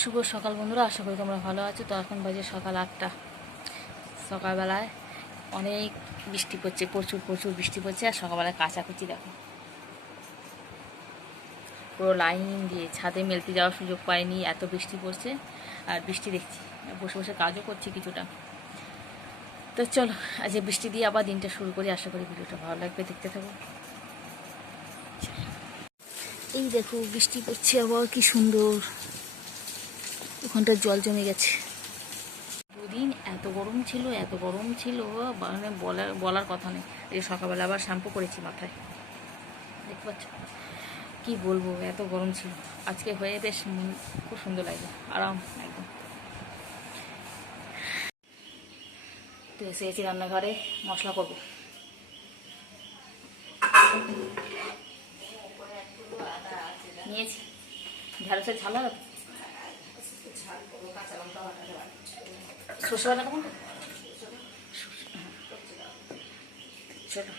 শুভ সকাল বন্ধুরা, আশা করি তোমরা ভালো আছো। তো এখন বাজে সকাল 8টা। সকালবেলায় অনেক বৃষ্টি পড়ছে, প্রচুর প্রচুর বৃষ্টি পড়ছে। আর সকালবেলায় কাচাকুচি দেখো, পুরো লাইন দিয়ে ছাদে মেলতে যাওয়ার সুযোগ পাইনি, এত বৃষ্টি পড়ছে। আর বৃষ্টি দেখছি, বসে বসে কাজও করছি কিছুটা। তো চলো আজ বৃষ্টি দিয়ে আবার দিনটা শুরু করি। আশা করি ভিডিওটা ভালো লাগবে, দেখতে থাকো। এই দেখো বৃষ্টি পড়ছে আবার, কি সুন্দর। ওখানটা জল জমে গেছে। দুদিন এত গরম ছিল মানে বলার কথা নেই। এই সকালবেলা আবার শ্যাম্পু করেছি মাথায়, দেখতে পাচ্ছ। কি বলবো, এত গরম ছিল। আজকে হয়ে বেশ খুব সুন্দর লাগে, আরাম একদম। তো এসে গেছি রান্নাঘরে, মশলা করবো। নিয়েছি ঢেঁড়সের ঝাল হবে, সর্ষে বাটা দেবো। চলো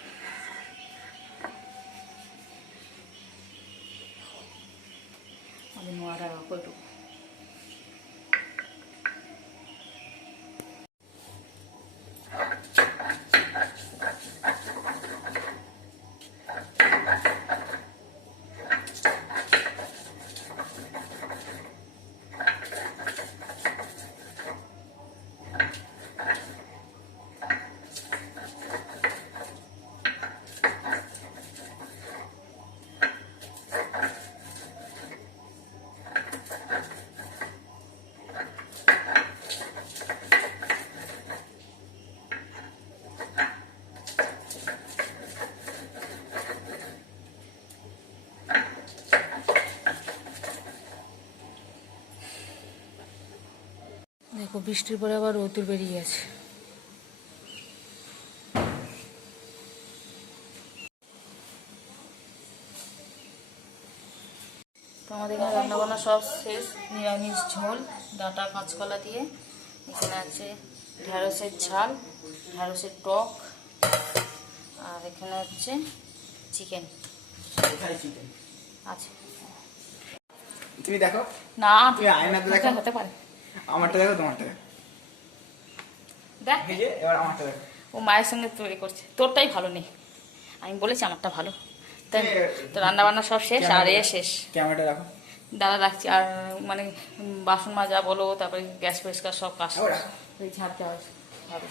আমি নোয়ারা করবো। দেখো বৃষ্টির পরে আবার রোদ্দুর বেরিয়ে গেছে। তো আমাদের এখানে রান্নাবান্না সব শেষ। নিরামিষ ঝোল, ডাঁটা কাঁচকলা দিয়ে। এখানে আছে ঢেঁড়সের ঝাল, ঢেঁড়সের টক, আর এখানে হচ্ছে চিকেন আছে। তুমি দেখো না, তুমি আয়নাতে দেখো, হতে পারে। আমারটা দেখো, তোমারটা দেখো। দেখ, এই যে এবার আমারটা দেখো। ও মায়ের সঙ্গে তৈরি করছে। তোরটাই ভালো নেই, আমি বলেছি আমারটা ভালো। তাই তো রান্না বান্না সব শেষ, আর এ শেষ। ক্যামেরাটা দেখো। দাদা রাখছি। আর মানে বাসন মাজা বলো, তারপরে গ্যাস পরিষ্কার সব কাজ ওই ঝাড় দেওয়া হবে।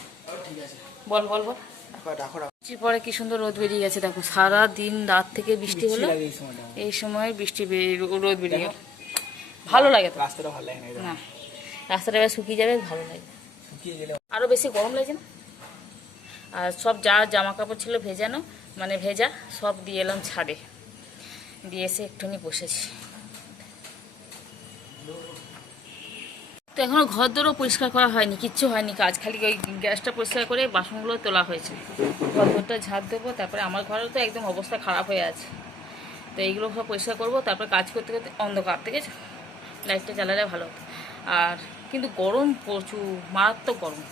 ঠিক আছে, বল বল বল। রাখো রাখো রাখো। বৃষ্টির পরে কি সুন্দর রোদ বেরিয়ে গেছে দেখো। সারা দিন রাত থেকে বৃষ্টি হলো, এই সময় বৃষ্টি রোদ বেরিয়ে গেল। ভালো লাগে তো, রাস্তাটা ভালো লাগে না রাস্তাটা এবার শুকিয়ে যাবে, ভালো লাগে। শুকিয়ে গেলে আরো বেশি গরম লাগছে না। আর সব যা জামা কাপড় ছিল ভেজানো, মানে ভেজা, সব দিয়ে এলাম ছাদে। দিয়ে এসে একটুখানি বসেছি। তো এখনও ঘর দরও পরিষ্কার করা হয়নি, কিচ্ছু হয়নি কাজ। খালি ওই গ্যাসটা পরিষ্কার করে বাসনগুলো তোলা হয়েছে। ঘর দরটা ঝাড় দেবো, তারপরে আমার ঘরেও তো একদম অবস্থা খারাপ হয়ে আছে। তো এইগুলো সব পরিষ্কার করবো, তারপরে কাজ করতে করতে অন্ধকার, ঠিক আছে। লাইটটা জ্বালালে ভালো হতো। আর কিন্তু গরম প্রচুর, মারাত্মক গরম।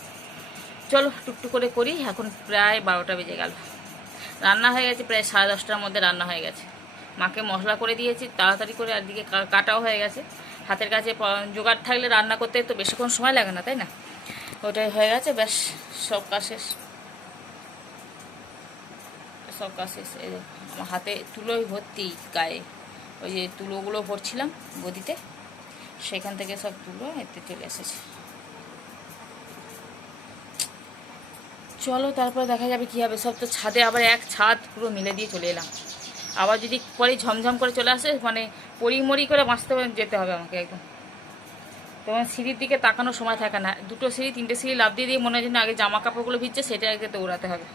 চলো টুকটুক করে করি। এখন প্রায় 12টা বেজে গেল। রান্না হয়ে গেছে প্রায় 10:30টার মধ্যে রান্না হয়ে গেছে। মাকে মশলা করে দিয়েছি তাড়াতাড়ি করে, আর দিকে কাটাও হয়ে গেছে। হাতের কাছে জোগাড় থাকলে রান্না করতে তো বেশিক্ষণ সময় লাগে না, তাই না। ওটাই হয়ে গেছে, ব্যাস সব কাজ শেষ, সব কাজ শেষ। এই আমার হাতে তুলোই ভর্তি গায়ে, ওই যে তুলোগুলো ভরছিলাম গদিতে, সেখান থেকে সব তুলো এতে চলে এসেছে। চলো তারপরে দেখা যাবে কী হবে। সব তো ছাদে, আবার এক ছাদ পুরো মিলে দিয়ে চলে এলাম। আবার যদি পরে ঝমঝম করে চলে আসে, মানে পরিমরি করে বাঁচতে যেতে হবে আমাকে একদম। তোমার সিঁড়ির দিকে তাকানোর সময় থাকে না। 2টো সিঁড়ি 3টে সিঁড়ি লাফ দিয়ে দিয়ে মনে হয় যেন আগে জামা কাপড়গুলো ভিজছে, সেটা আগে দৌড়াতে হবে।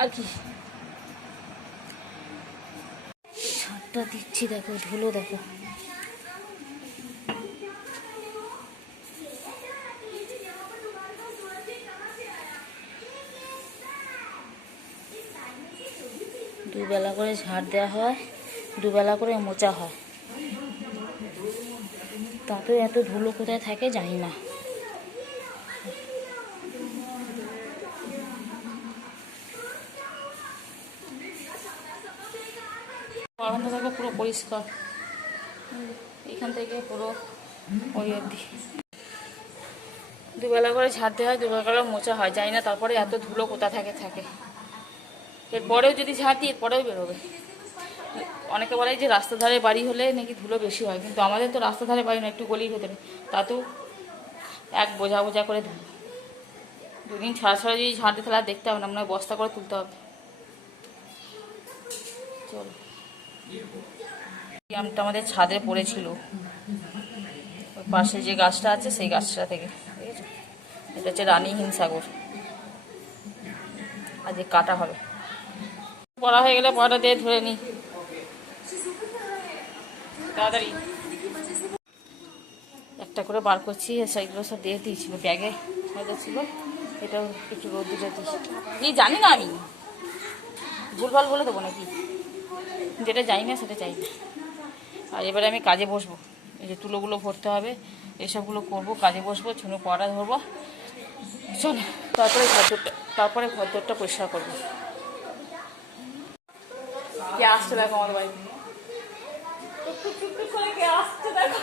আর কি ছাদটা দিচ্ছি দেখো, ধুলো দেখো। দুবেলা করে ঝাড় দেওয়া হয়, দুবেলা করে মোচা হয়। তাতে এত ধুলো কোথায় থাকে জানি না। বারান্দা দেখো পুরো পরিষ্কার, এখান থেকে পুরো ওই অবধি দুবেলা করে ঝাড়তে হয়, দুবেলা করে মোছা হয়, জানি না তারপরে এত ধুলো কোথা থাকে। এরপরেও যদি ঝাড় দিই এরপরেও বেরোবে। অনেকে বলে যে রাস্তার ধারে বাড়ি হলে নাকি ধুলো বেশি হয়, কিন্তু আমাদের তো রাস্তার ধারে বাড়ি না, একটু গলির ভেতরে, তাতেও এক বোঝা বোঝা করে ধুলো। দুদিন ছাড়া যদি ঝাড় দিতে তাহলে দেখতে হবে না, মনে হয় বস্তা করে তুলতে হবে। চলো, আমটা আমাদের ছাদে পড়েছিল, ওই পাশে যে গাছটা আছে সেই গাছটা থেকে, ঠিক আছে? এটা হচ্ছে রানী হিমসাগর, আজ কাটা হবে। পড়া হয়ে গেলে পড়াটা দিয়ে ধরে নিই তাড়াতাড়ি। একটা করে বার করছি, সেইগুলো সব দিয়ে দিয়েছিল ব্যাগে, সাজা ছিল, এটাও একটু রোদ দিতে দিয়েছি। জানি না, আমি ভুলভাল বলে দেবো নাকি? যেটা জানি না সেটা চাই না। আর এবারে আমি কাজে বসবো, এই যে তুলোগুলো ভরতে হবে, এসবগুলো করবো, কাজে বসবো, ছুনো পড়া ধরবো। চল, তারপরে ঘরদোরটা পরিষ্কার করবো। কে আসছে দেখো আমাদের বাড়িতে, কে আসছে দেখো।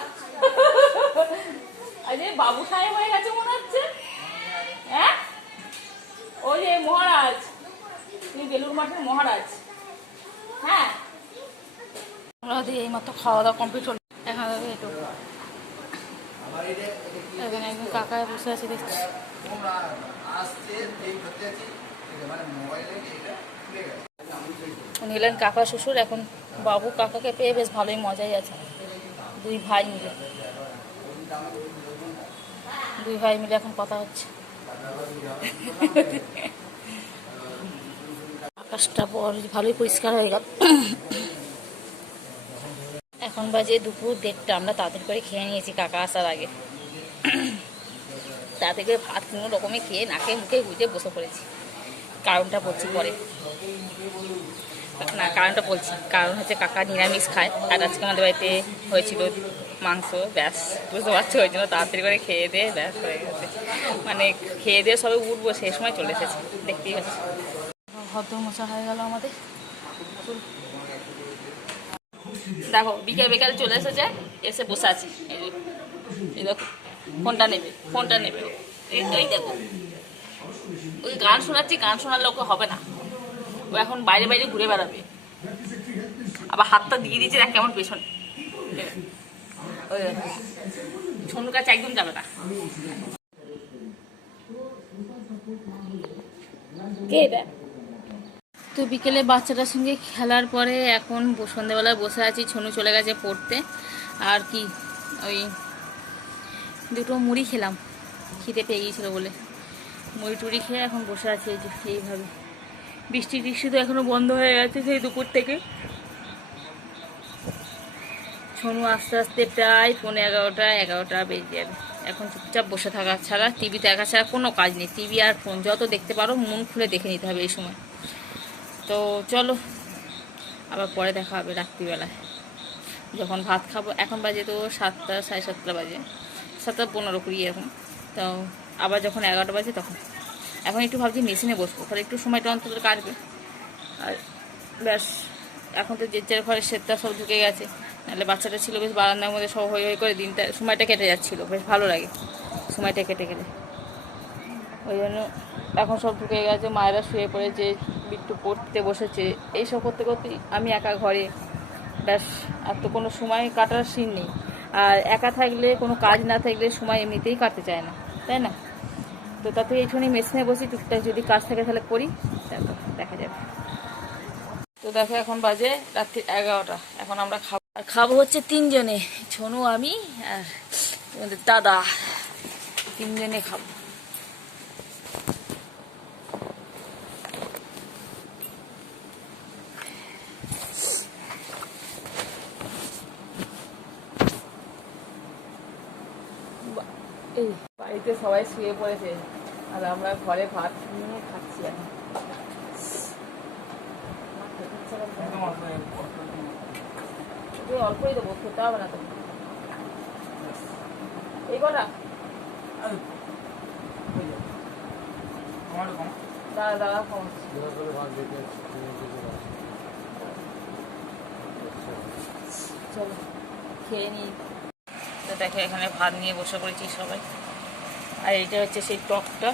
আরে বাবু সাহেব হয়ে গেছে মনে হচ্ছে। হ্যাঁ, ওই যে মহারাজ, তুমি বেলুর মাঠের মহারাজ। হ্যাঁ, আমাদের এই মাত্র খাওয়া দাওয়া কমপ্লিট হলো। এখন একটু এখানে একদম কাকা বসে আছে দেখছি। উনি এলেন কাকা শ্বশুর, এখন বাবু কাকাকে পেয়ে বেশ ভালোই মজাই আছে। দুই ভাই মিলে এখন কথা হচ্ছে। আকাশটা ভালোই পরিষ্কার হয়ে গেল। এখন বাজে দুপুর 1:30, আমরা তাড়াতাড়ি করে খেয়ে নিয়েছি কাকা আসার আগে। তাড়াতাড়ি করে ভাত কোনো রকমে খেয়ে নাকে মুখে গুঁজে বসে পড়েছি। কারণটা বলছি পরে, কারণ হচ্ছে কাকা নিরামিষ খায়, আর আজকে আমাদের বাড়িতে হয়েছিল মাংস, ব্যাস বুঝতে পারছো, ওই জন্য তাড়াতাড়ি করে খেয়ে দিয়ে ব্যাস হয়ে গেছে। মানে খেয়ে দিয়ে সবাই উঠবো সেই সময় চলে এসেছে, দেখতেই পাচ্ছি। ভদ্র মশা হয়ে গেল আমাদের। দেখো বিকেল চলে এসেছে, এসে বসে আছি। এই দেখো ফোনটা নেবে এই দেখো, ওই গান শোনাচ্ছি, গান শোনালে ওকে হবে না, ও এখন বাইরে ঘুরে বেড়াবে। আবার হাতটা দিয়ে দিয়েছে দেখ কেমন পেছনে। ছনুর কাছে একদম যাবে না। তো বিকেলে বাচ্চাটার সঙ্গে খেলার পরে এখন সন্ধ্যেবেলায় বসে আছি। ছনু চলে গেছে পড়তে, আর কি ওই দুটো মুড়ি খেলাম, খিদে পেয়ে গিয়েছিলো বলে মুড়ি টুড়ি খেয়ে এখন বসে আছি এই যে এইভাবে। বৃষ্টি তো এখনো বন্ধ হয়ে গেছে সেই দুপুর থেকে। ছনু আস্তে আস্তে প্রায় 11:30 বেজে যাবে। এখন চুপচাপ বসে থাকা ছাড়া, টিভি দেখা ছাড়া কোনো কাজ নেই। টিভি আর ফোন যত দেখতে পারো মন খুলে দেখে নিতে হবে এই সময়। তো চলো, আবার পরে দেখা হবে রাত্রিবেলায় যখন ভাত খাবো। এখন বাজে তো 7টা, 7:30 বাজে, 7:15 এরকম। তো আবার যখন 11টা বাজে তখন, এখন একটু ভাবছি মেশিনে বসবো, তাহলে একটু সময়টা অন্তত কাটবে। আর ব্যাস, এখন তো যে যার ঘরে সেটা সব ঢুকে গেছে, নাহলে বাচ্চাটা ছিল বেশ বারান্দার মধ্যে সব হয়ে করে সময়টা কেটে যাচ্ছিলো, বেশ ভালো লাগে সময়টা কেটে গেলে। ওই জন্য এখন সব ঢুকে গেছে, মায়েরা শুয়ে পড়েছে, বিট্টু পড়তে বসেছে, এইসব করতে করতেই আমি একা ঘরে, ব্যাস। আর তো কোনো সময় কাটার সিন নেই। আর একা থাকলে, কোনো কাজ না থাকলে সময় এমনিতেই কাটতে চায় না, তাই না? তো তাতে এইখানেই মেশিনে বসি, টুকটাক যদি কাজ থাকে তাহলে করি, তারপর দেখা যাবে। তো দেখো এখন বাজে রাত্রি 11টা, এখন আমরা খাবো হচ্ছে 3 জনে, ছনু, আমি আর আমাদের দাদা, 3 জনে খাবো। এই বাড়িতে সবাই শুয়ে পড়েছে, আর আমরা ঘরে ভাত নিয়ে খাচ্ছি। এখন অল্পই দেবো, খেতে হবে না তো এই কটা। দাদা চলো খেয়ে নিই। দেখে এখানে ভাত নিয়ে বসে পড়েছি সবাই। আর এইটা হচ্ছে সেই টকটা,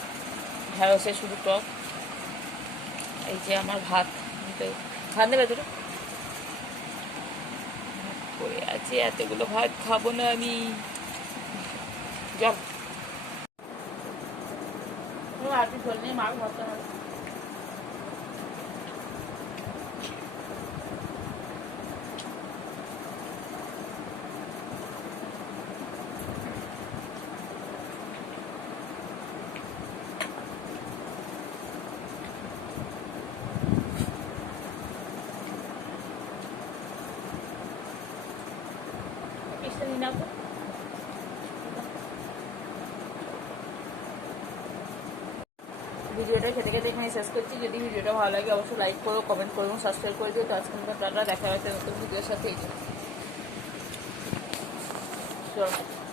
ঢ্যাঁড়সের শুধু টক। এই যে আমার ভাত, ভাত নেবে দুটো পড়ে আছে, এতগুলো ভাত খাবো না আমি। জল আপনি ঝোল নিয়ে মাছ ভাত হবে। ভিডিওটা খেতে খেতে এখানে শেষ করছি। যদি ভিডিওটা ভালো লাগে অবশ্যই লাইক করো, কমেন্ট করো এবং সাবস্ক্রাইব করে দিও। তো আজকে মতো টাটা, দেখা হচ্ছে নতুন ভিডিওর সাথে। চলো।